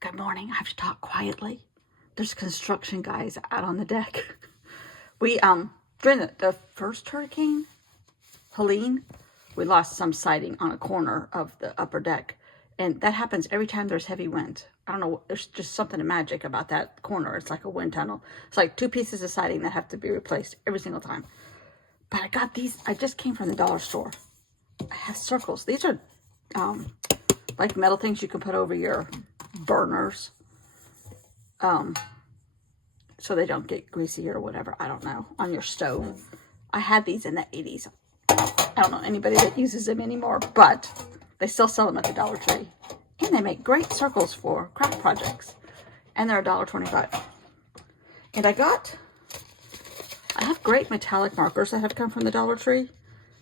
Good morning. I have to talk quietly. There's construction guys out on the deck. We, during the first hurricane, Helene, we lost some siding on a corner of the upper deck. And that happens every time there's heavy winds. I don't know, there's just something magic about that corner. It's like a wind tunnel. It's like 2 pieces of siding that have to be replaced every single time. But I got these, I just came from the dollar store. I have circles. These are like metal things you can put over your burners. So they don't get greasy or whatever, I don't know, on your stove. I had these in the 80s. I don't know anybody that uses them anymore, but they still sell them at the Dollar Tree. And they make great circles for craft projects. And they're $1.25. And I have great metallic markers that have come from the Dollar Tree.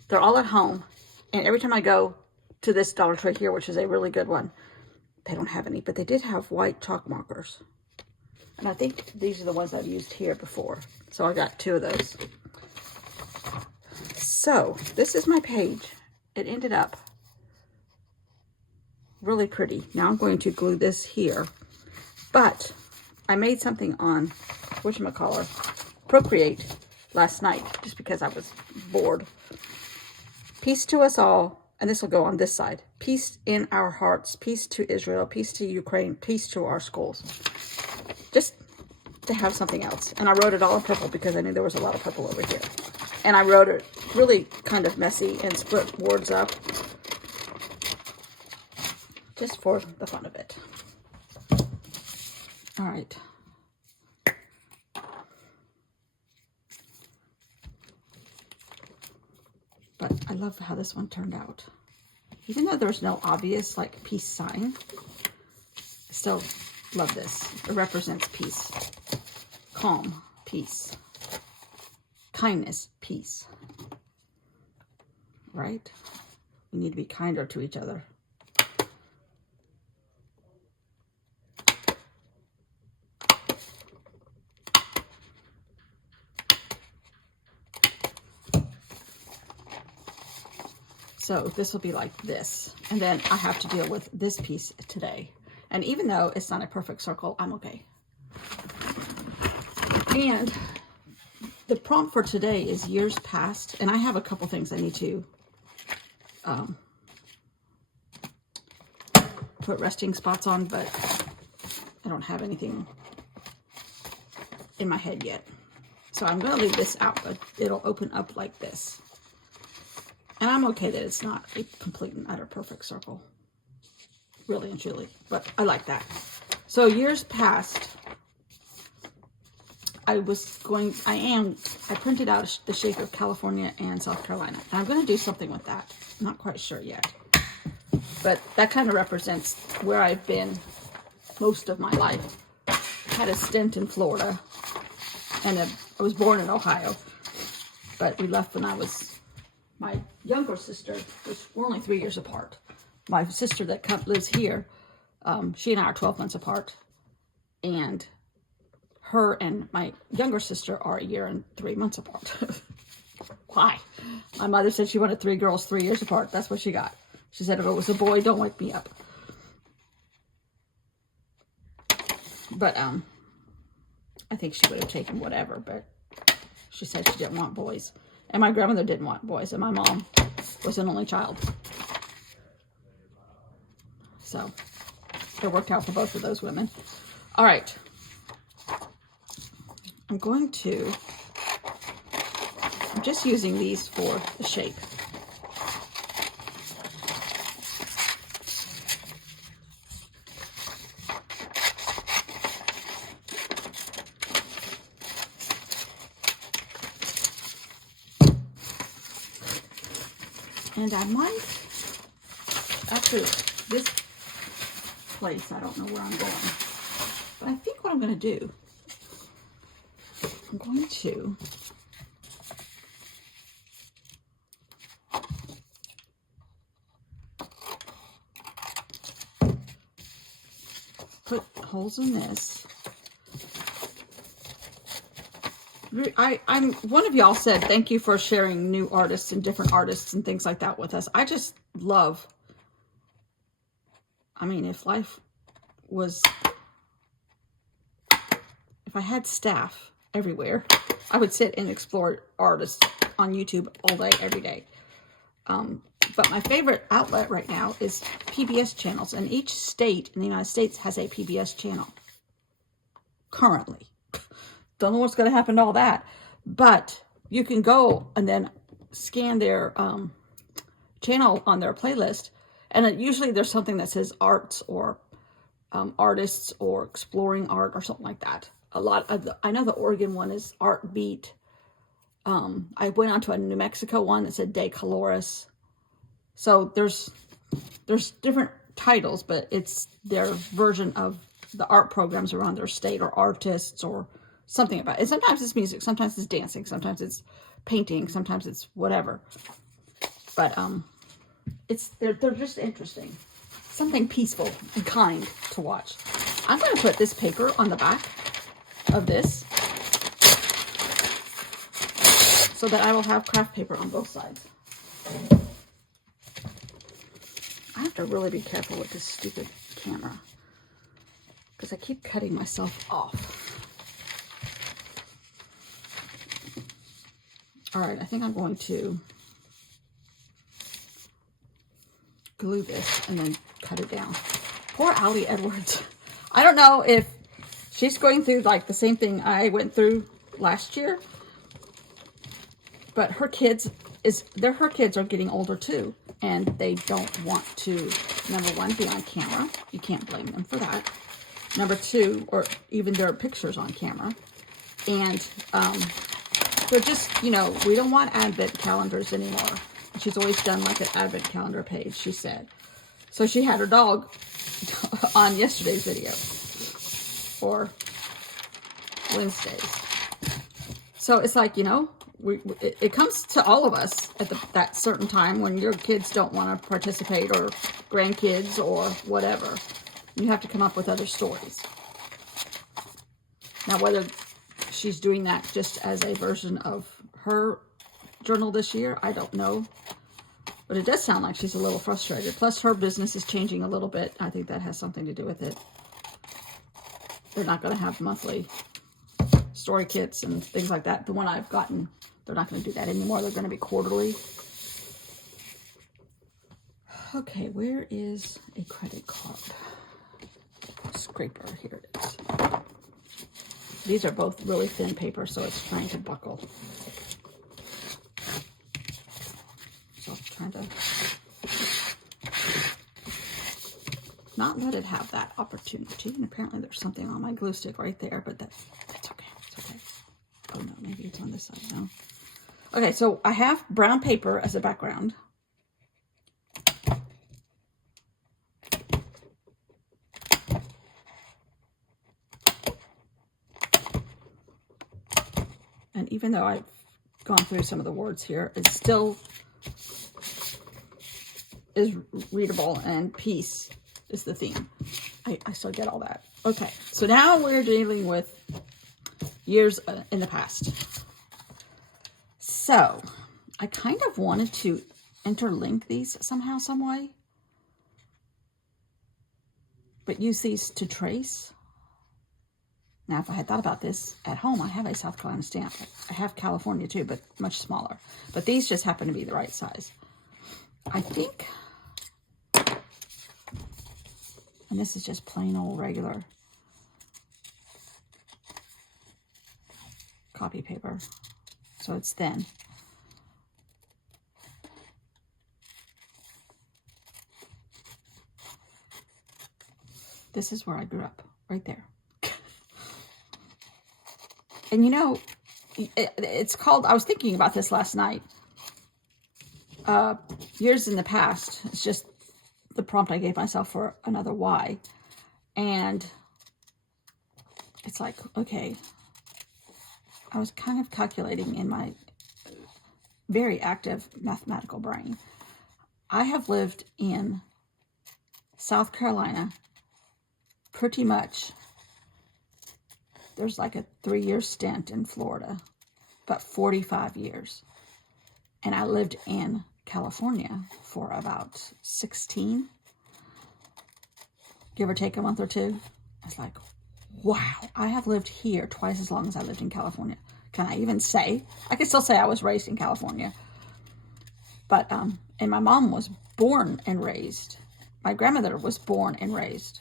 They're all at home. And every time I go to this Dollar Tree here, which is a really good one, they don't have any, but they did have white chalk markers. And I think these are the ones I've used here before. So I got 2 of those. So this is my page. It ended up really pretty. Now I'm going to glue this here. But I made something on, whatchamacallit, Procreate last night, just because I was bored. Peace to us all. And this will go on this side. Peace in our hearts. Peace to Israel. Peace to Ukraine. Peace to our schools. Just to have something else. And I wrote it all in purple because I knew there was a lot of purple over here. And I wrote it really kind of messy and split words up. Just for the fun of it. All right. But I love how this one turned out. Even though there's no obvious like peace sign, I still love this. It represents peace. Calm, peace. Kindness, peace. Right? We need to be kinder to each other. So this will be like this. And then I have to deal with this piece today. And even though it's not a perfect circle, I'm okay. And the prompt for today is years past. And I have a couple things I need to put resting spots on, but I don't have anything in my head yet. So I'm going to leave this out, but it'll open up like this. And I'm okay that it's not a complete and utter perfect circle. Really and truly. But I like that. So years past, I printed out the shape of California and South Carolina. And I'm going to do something with that. I'm not quite sure yet. But that kind of represents where I've been most of my life. I had a stint in Florida. And I was born in Ohio. But we left when I was... My younger sister, which we're only 3 years apart. My sister that lives here, she and I are 12 months apart. And her and my younger sister are 1 year and 3 months apart. Why? My mother said she wanted 3 girls 3 years apart. That's what she got. She said, if it was a boy, don't wake me up. But I think she would have taken whatever, but she said she didn't want boys. And my grandmother didn't want boys, and my mom was an only child. So, it worked out for both of those women. All right. I'm just using these for the shape. And I might, after this place, I don't know where I'm going, but I think what I'm going to do, I'm going to put holes in this. One of y'all said thank you for sharing new artists and different artists and things like that with us. I just love, I mean, if life was if I had staff everywhere, I would sit and explore artists on YouTube all day, every day. But my favorite outlet right now is PBS channels, and each state in the United States has a PBS channel currently. Don't know what's going to happen to all that, but you can go and then scan their channel on their playlist, and usually there's something that says arts or artists or exploring art or something like that. A lot of I know the Oregon one is Art Beat. I went onto a New Mexico one that said De Colores. So there's different titles, but it's their version of the art programs around their state, or artists, or something about it. And sometimes it's music, sometimes it's dancing, sometimes it's painting, sometimes it's whatever. But they're just interesting. Something peaceful and kind to watch. I'm going to put this paper on the back of this so that I will have craft paper on both sides. I have to really be careful with this stupid camera because I keep cutting myself off. All right, I think I'm going to glue this and then cut it down. Poor Allie Edwards. I don't know if she's going through like the same thing I went through last year, but her kids are getting older too, and they don't want to, number one, be on camera. You can't blame them for that. Number two, or even their pictures on camera. And they're just, you know, we don't want advent calendars anymore. She's always done like an advent calendar page, she said. So she had her dog on yesterday's video, or Wednesday's. So it's like, you know, it comes to all of us at that certain time when your kids don't want to participate, or grandkids, or whatever. You have to come up with other stories. Now, whether she's doing that just as a version of her journal this year, I don't know. But it does sound like she's a little frustrated. Plus, her business is changing a little bit. I think that has something to do with it. They're not going to have monthly story kits and things like that. The one I've gotten, they're not going to do that anymore. They're going to be quarterly. Okay, where is a credit card? Scraper, here it is. These are both really thin paper, so it's trying to buckle. So I'm trying to not let it have that opportunity. And apparently there's something on my glue stick right there, but that's okay. It's okay. Oh no, maybe it's on this side now. Okay, so I have brown paper as a background. And even though I've gone through some of the words here, it still is readable, and peace is the theme. I still get all that. Okay, so now we're dealing with years in the past. So I kind of wanted to interlink these somehow, some way, but use these to trace. Now, if I had thought about this at home, I have a South Carolina stamp. I have California too, but much smaller. But these just happen to be the right size. I think, and this is just plain old regular copy paper, so it's thin. This is where I grew up, right there. And you know, it's called, I was thinking about this last night. Years in the past, it's just the prompt I gave myself for another why. And it's like, okay, I was kind of calculating in my very active mathematical brain. I have lived in South Carolina pretty much. There's like a 3-year stint in Florida, but 45 years. And I lived in California for about 16, give or take a month or two. I was like, Wow, I have lived here twice as long as I lived in California. Can I even say? I can still say I was raised in California. But, and my mom was born and raised. My grandmother was born and raised,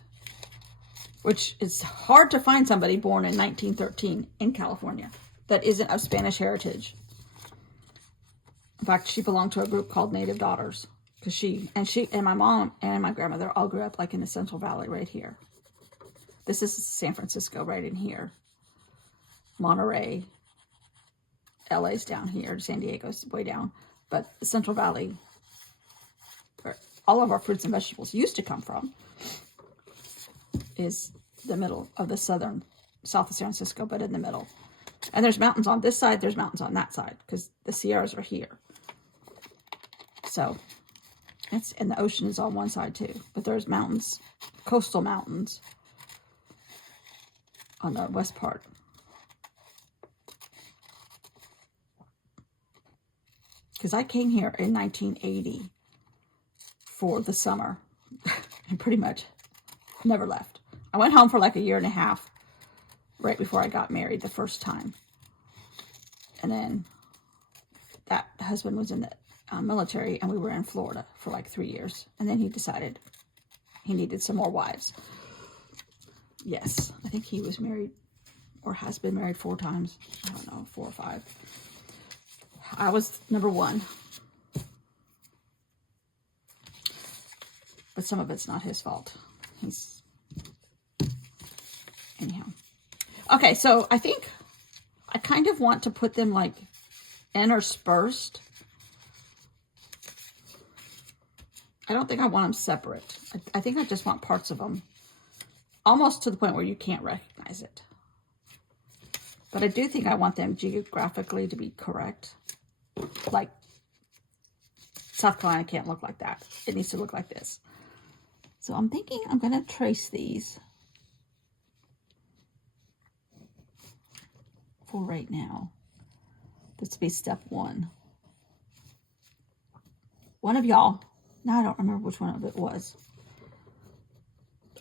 which is hard to find somebody born in 1913 in California that isn't of Spanish heritage. In fact, she belonged to a group called Native Daughters, because she and my mom and my grandmother all grew up like in the Central Valley right here. This is San Francisco right in here. Monterey, LA's down here, San Diego's way down. But the Central Valley, where all of our fruits and vegetables used to come from, is the middle of the south of San Francisco, but in the middle. And there's mountains on this side, there's mountains on that side, because the Sierras are here. So, and the ocean is on one side too. But there's mountains, coastal mountains, on the west part. Because I came here in 1980 for the summer and pretty much never left. I went home for like a year and a half right before I got married the first time. And then that husband was in the military, and we were in Florida for like 3 years. And then he decided he needed some more wives. Yes, I think he was married or has been married 4 times. I don't know, 4 or 5. I was number 1. But some of it's not his fault. Anyhow. Okay, so I think I kind of want to put them like interspersed. I don't think I want them separate. I think I just want parts of them. Almost to the point where you can't recognize it. But I do think I want them geographically to be correct. Like, South Carolina can't look like that. It needs to look like this. So I'm thinking I'm going to trace these for right now. This will be step 1. One of y'all, now I don't remember which one of it was,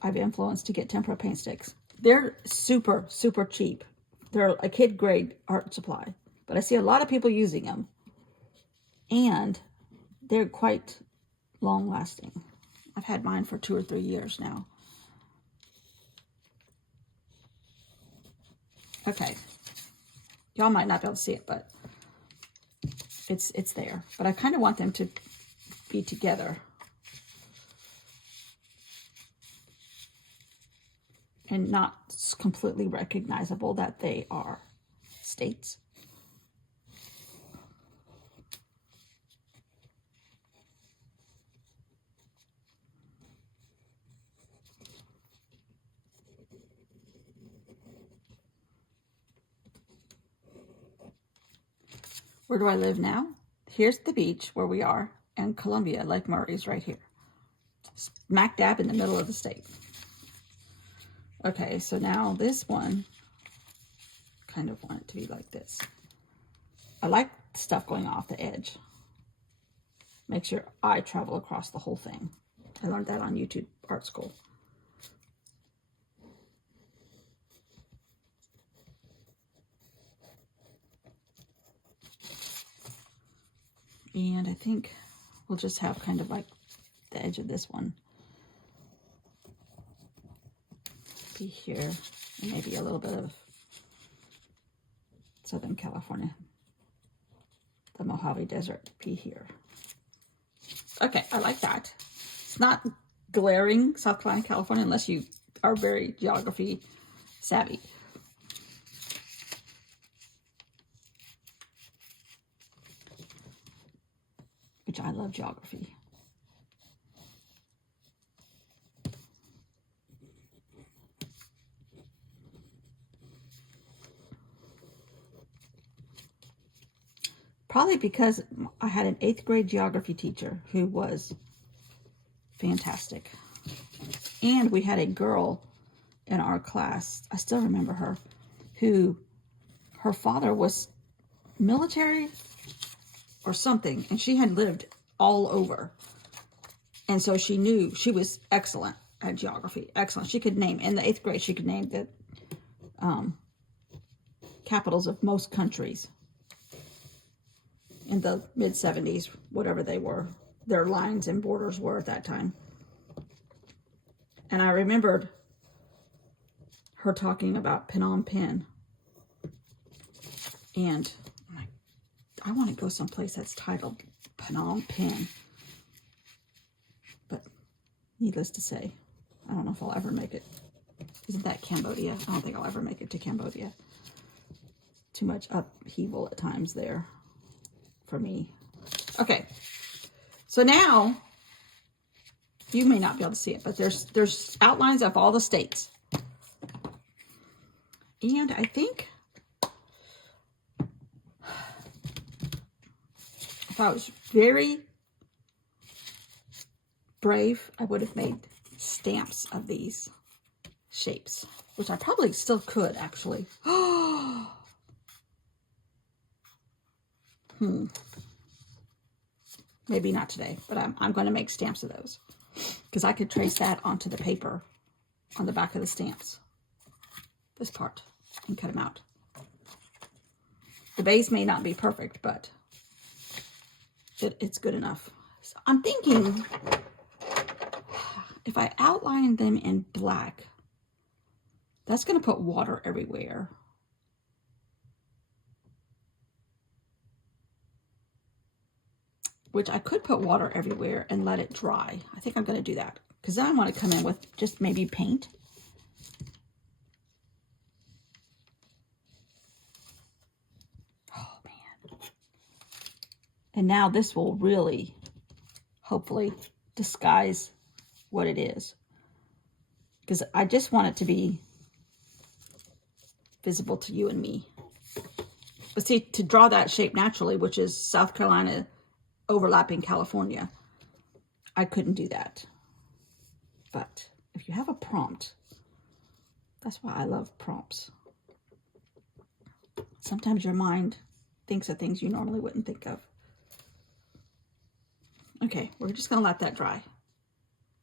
I've influenced to get tempera paint sticks. They're super, super cheap. They're a kid grade art supply. But I see a lot of people using them. And they're quite long lasting. I've had mine for 2 or 3 years now. Okay. Y'all might not be able to see it, but it's there. But I kind of want them to be together. And not completely recognizable that they are states. Where do I live now? Here's the beach where we are, and Columbia, Lake Murray's right here. Smack dab in the middle of the state. Okay, so now this one, kind of want it to be like this. I like stuff going off the edge. Makes your eye travel across the whole thing. I learned that on YouTube Art School. And I think we'll just have kind of like the edge of this one be here, and maybe a little bit of Southern California, the Mojave Desert be here. Okay, I like that. It's not glaring South Carolina, California, unless you are very geography savvy. Which I love geography. Probably because I had an 8th grade geography teacher who was fantastic. And we had a girl in our class, I still remember her, who her father was military or something, and she had lived all over. And so she knew, she was excellent at geography. Excellent. She could name, in the 8th grade, she could name the capitals of most countries in the mid-70s, whatever they were, their lines and borders were at that time. And I remembered her talking about Phnom Penh. And I'm like, I want to go someplace that's titled Phnom Penh. But needless to say, I don't know if I'll ever make it. Isn't that Cambodia? I don't think I'll ever make it to Cambodia. Too much upheaval at times there for me. Okay, so now you may not be able to see it, but there's outlines of all the states. And I think if I was very brave, I would have made stamps of these shapes, which I probably still could actually. Maybe not today, but I'm going to make stamps of those because I could trace that onto the paper on the back of the stamps, this part, and cut them out. The base may not be perfect, but it's good enough. So I'm thinking if I outline them in black, that's going to put water everywhere. Which I could put water everywhere and let it dry. I think I'm going to do that because then I want to come in with just maybe paint. Oh man. And now this will really, hopefully, disguise what it is. Because I just want it to be visible to you and me. But see, to draw that shape naturally, which is South Carolina overlapping California, I couldn't do that. But if you have a prompt, that's why I love prompts. Sometimes your mind thinks of things you normally wouldn't think of. Okay, we're just going to let that dry.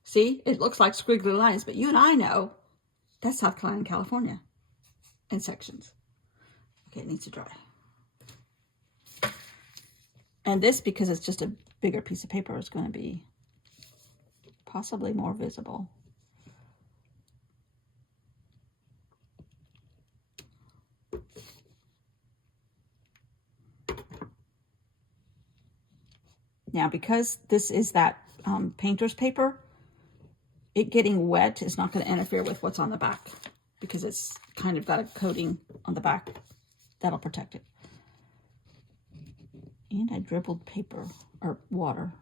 See, it looks like squiggly lines, but you and I know that's South Carolina and California in sections. Okay, it needs to dry. And this, because it's just a bigger piece of paper, is going to be possibly more visible. Now, because this is that painter's paper, it getting wet is not going to interfere with what's on the back because it's kind of got a coating on the back that'll protect it. And I dribbled paper or water.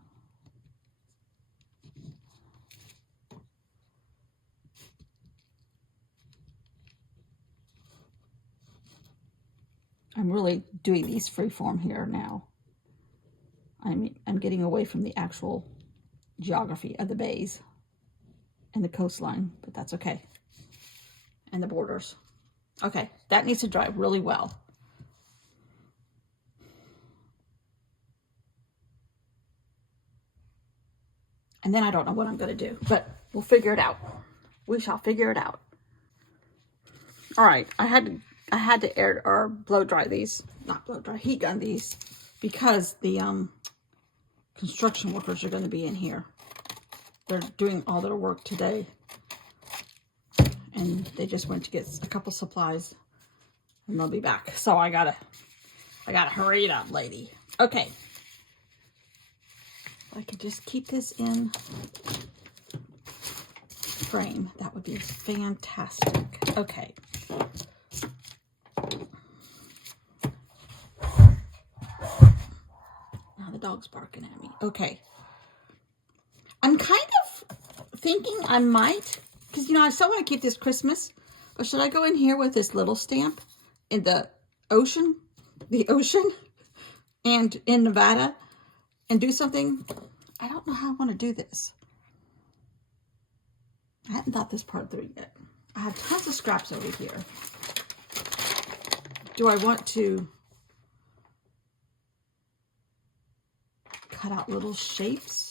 I'm really doing these freeform here now. I'm getting away from the actual geography of the bays and the coastline, but that's okay. And the borders. Okay, that needs to dry really well. And then I don't know what I'm going to do, but we'll figure it out. We shall figure it out. All right, I had to air or blow dry these, not blow dry, heat gun these, because the construction workers are going to be in here. They're doing all their work today, and they just went to get a couple supplies, and they'll be back. So I gotta hurry it up, lady. Okay. I could just keep this in frame. That would be fantastic. Okay. Now the dog's barking at me. Okay. I'm kind of thinking I might, because, you know, I still want to keep this Christmas, but should I go in here with this little stamp in the ocean, and in Nevada, and do something? I don't know how I want to do this. I haven't thought this part through yet. I have tons of scraps over here. Do I want to cut out little shapes?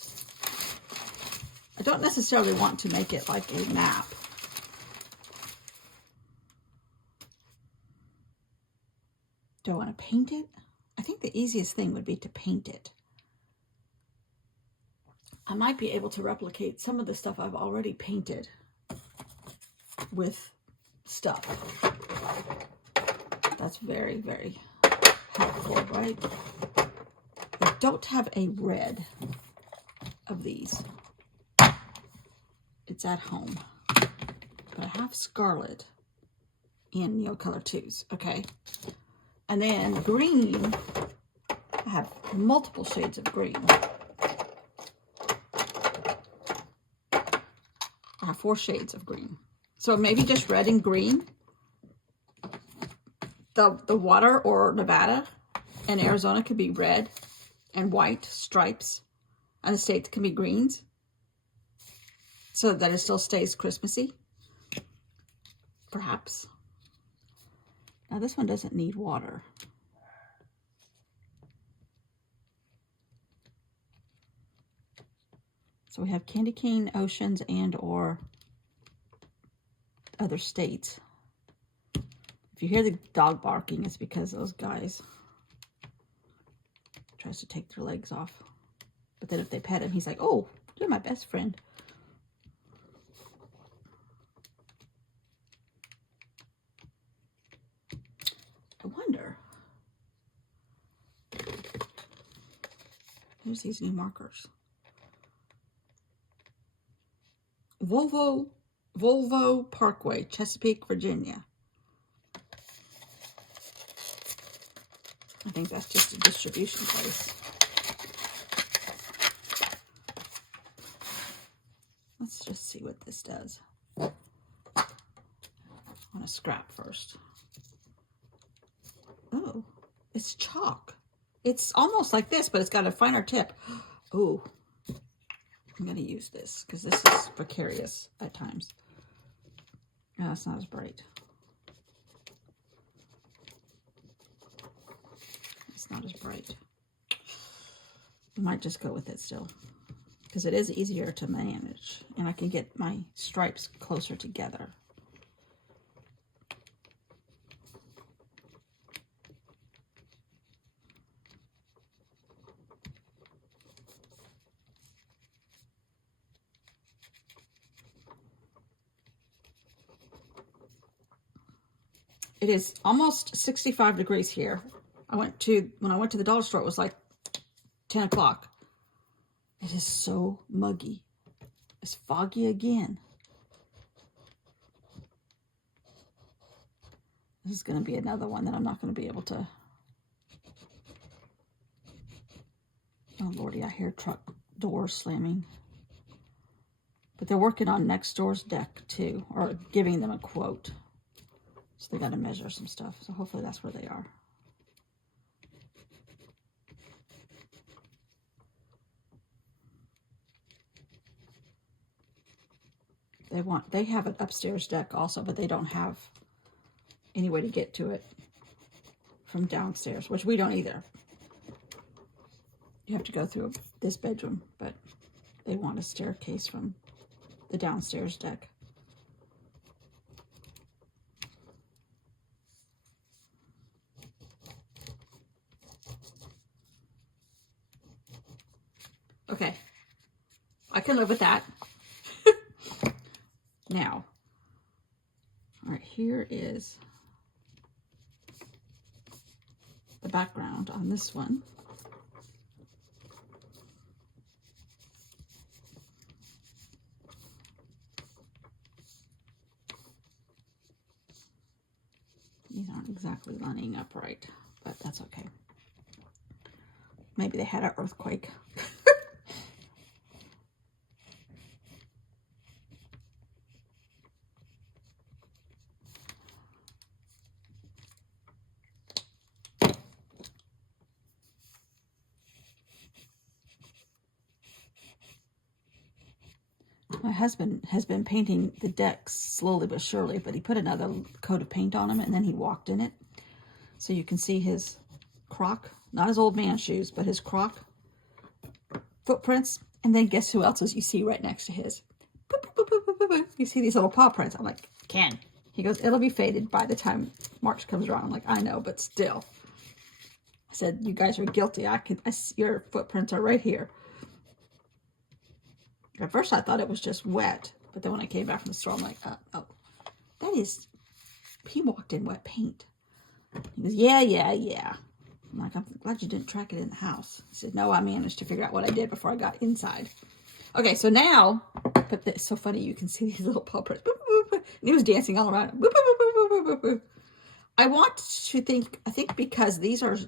I don't necessarily want to make it like a map. Do I want to paint it? I think the easiest thing would be to paint it. I might be able to replicate some of the stuff I've already painted with stuff. That's very, very helpful, right? I don't have a red of these. It's at home. But I have scarlet in Neocolor 2s, okay? And then green, I have multiple shades of green. I have 4 shades of green. So maybe just red and green. The water or Nevada and Arizona could be red and white stripes. And the states can be greens. So that it still stays Christmassy. Perhaps. Now this one doesn't need water. So we have candy cane, oceans, and or other states. If you hear the dog barking, it's because those guys tries to take their legs off. But then if they pet him, he's like, oh, you're my best friend. I wonder. Here's these new markers. Volvo Parkway, Chesapeake, Virginia. I think that's just a distribution place. Let's just see what this does. I want to scrap first. Oh, it's chalk. It's almost like this, but it's got a finer tip. Oh, I'm going to use this because this is precarious at times. No, it's not as bright. It's not as bright. I might just go with it still because it is easier to manage and I can get my stripes closer together. It is almost 65 degrees here. When I went to the dollar store, it was like 10 o'clock. It is so muggy. It's foggy again. This is going to be another one that I'm not going to be able to. Oh, Lordy, I hear truck doors slamming. But they're working on next door's deck, too, or giving them a quote. So they got to measure some stuff. So hopefully that's where they are. They have an upstairs deck also, but they don't have any way to get to it from downstairs, which we don't either. You have to go through this bedroom, but they want a staircase from the downstairs deck. Okay, I can live with that. Now, all right, here is the background on this one. These aren't exactly lining up right, but that's okay. Maybe they had an earthquake. My husband has been painting the decks slowly but surely, but he put another coat of paint on them and then he walked in it. So you can see his Croc, not his old man shoes, but his Croc footprints. And then guess who else's you see right next to his? Boop, boop, boop, boop, boop, boop. You see these little paw prints. I'm like, Ken. He goes, it'll be faded by the time March comes around. I'm like, I know, but still. said, you guys are guilty. Your footprints are right here. At first I thought it was just wet, but then when I came back from the store, I'm like, oh, that is, he walked in wet paint. He goes, yeah. I'm like, I'm glad you didn't track it in the house. He said, no, I managed to figure out what I did before I got inside. Okay, so now, but it's so funny, you can see these little paw prints. Boop, boop, boop, and he was dancing all around. Boop, boop, boop, boop, boop, boop, boop. I think because these are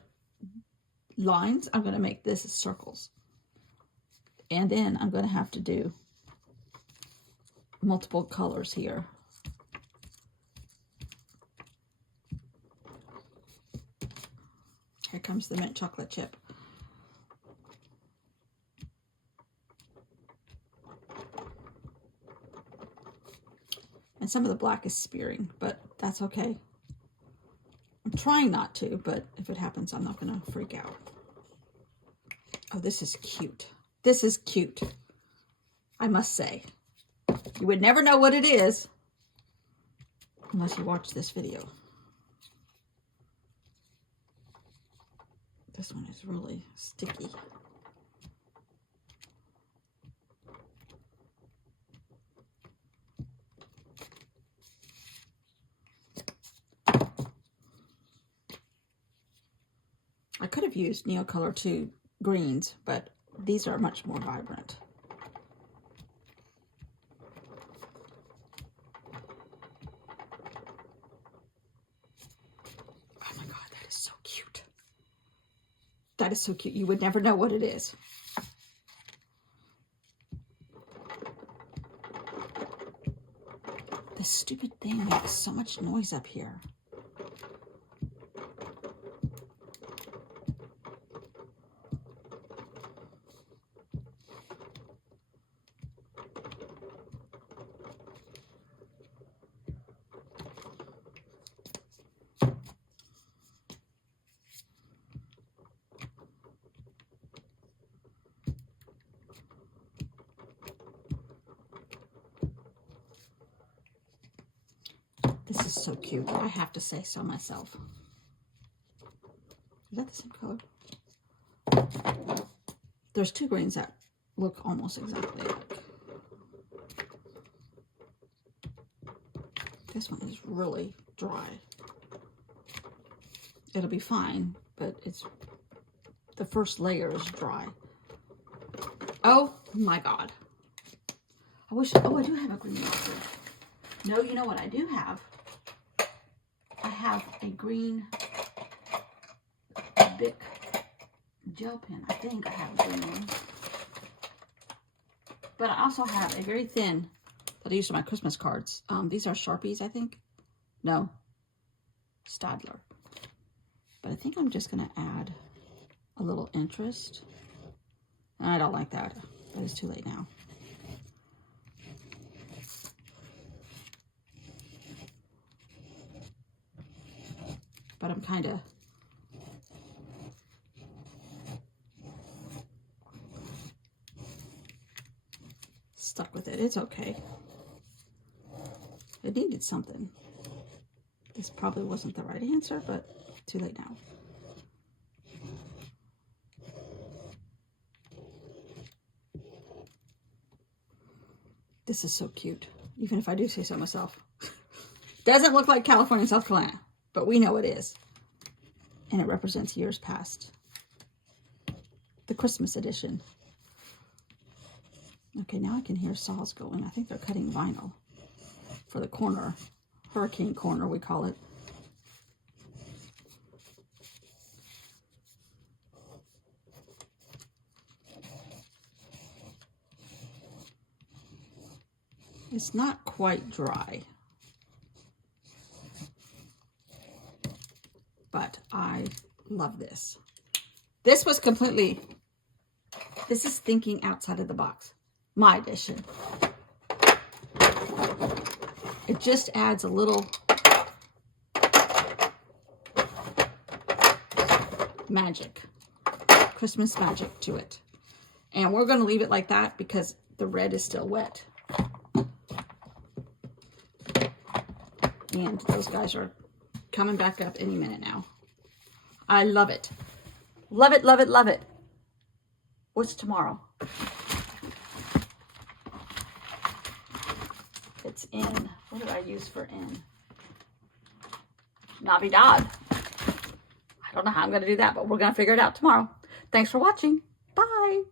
lines, I'm going to make this circles. And then I'm going to have to do multiple colors here. Here comes the mint chocolate chip. And some of the black is spearing, but that's okay. I'm trying not to, but if it happens, I'm not going to freak out. Oh, this is cute. This is cute, I must say. You would never know what it is unless you watch this video. This one is really sticky. I could have used Neocolor 2 greens, but these are much more vibrant. Oh my God, that is so cute. That is so cute. You would never know what it is. This stupid thing makes so much noise up here. This is so cute. I have to say so myself. Is that the same color? There's two greens that look almost exactly like. This one is really dry. It'll be fine, but it's the first layer is dry. Oh my God. I wish, oh, I do have a green marker. No, you know what I do have? I have a green Bic gel pen. I think I have a green one. But I also have a very thin that I use for my Christmas cards. These are Sharpies, I think. No, Staedtler. But I think I'm just going to add a little interest. I don't like that. But it's too late now. But I'm kind of stuck with it. It's okay. It needed something. This probably wasn't the right answer, but too late now. This is so cute, even if I do say so myself. Doesn't look like California and South Carolina, but we know it is. And it represents years past. The Christmas edition. Okay, now I can hear saws going. I think they're cutting vinyl for the corner. Hurricane corner, we call it. It's not quite dry. But I love this. This was completely, this is thinking outside of the box. My edition. It just adds a little magic, Christmas magic to it. And we're going to leave it like that because the red is still wet. And those guys are coming back up any minute now. I love it. Love it, love it, love it. What's tomorrow? It's in. What did I use for in? Navidad. I don't know how I'm going to do that, but we're going to figure it out tomorrow. Thanks for watching. Bye.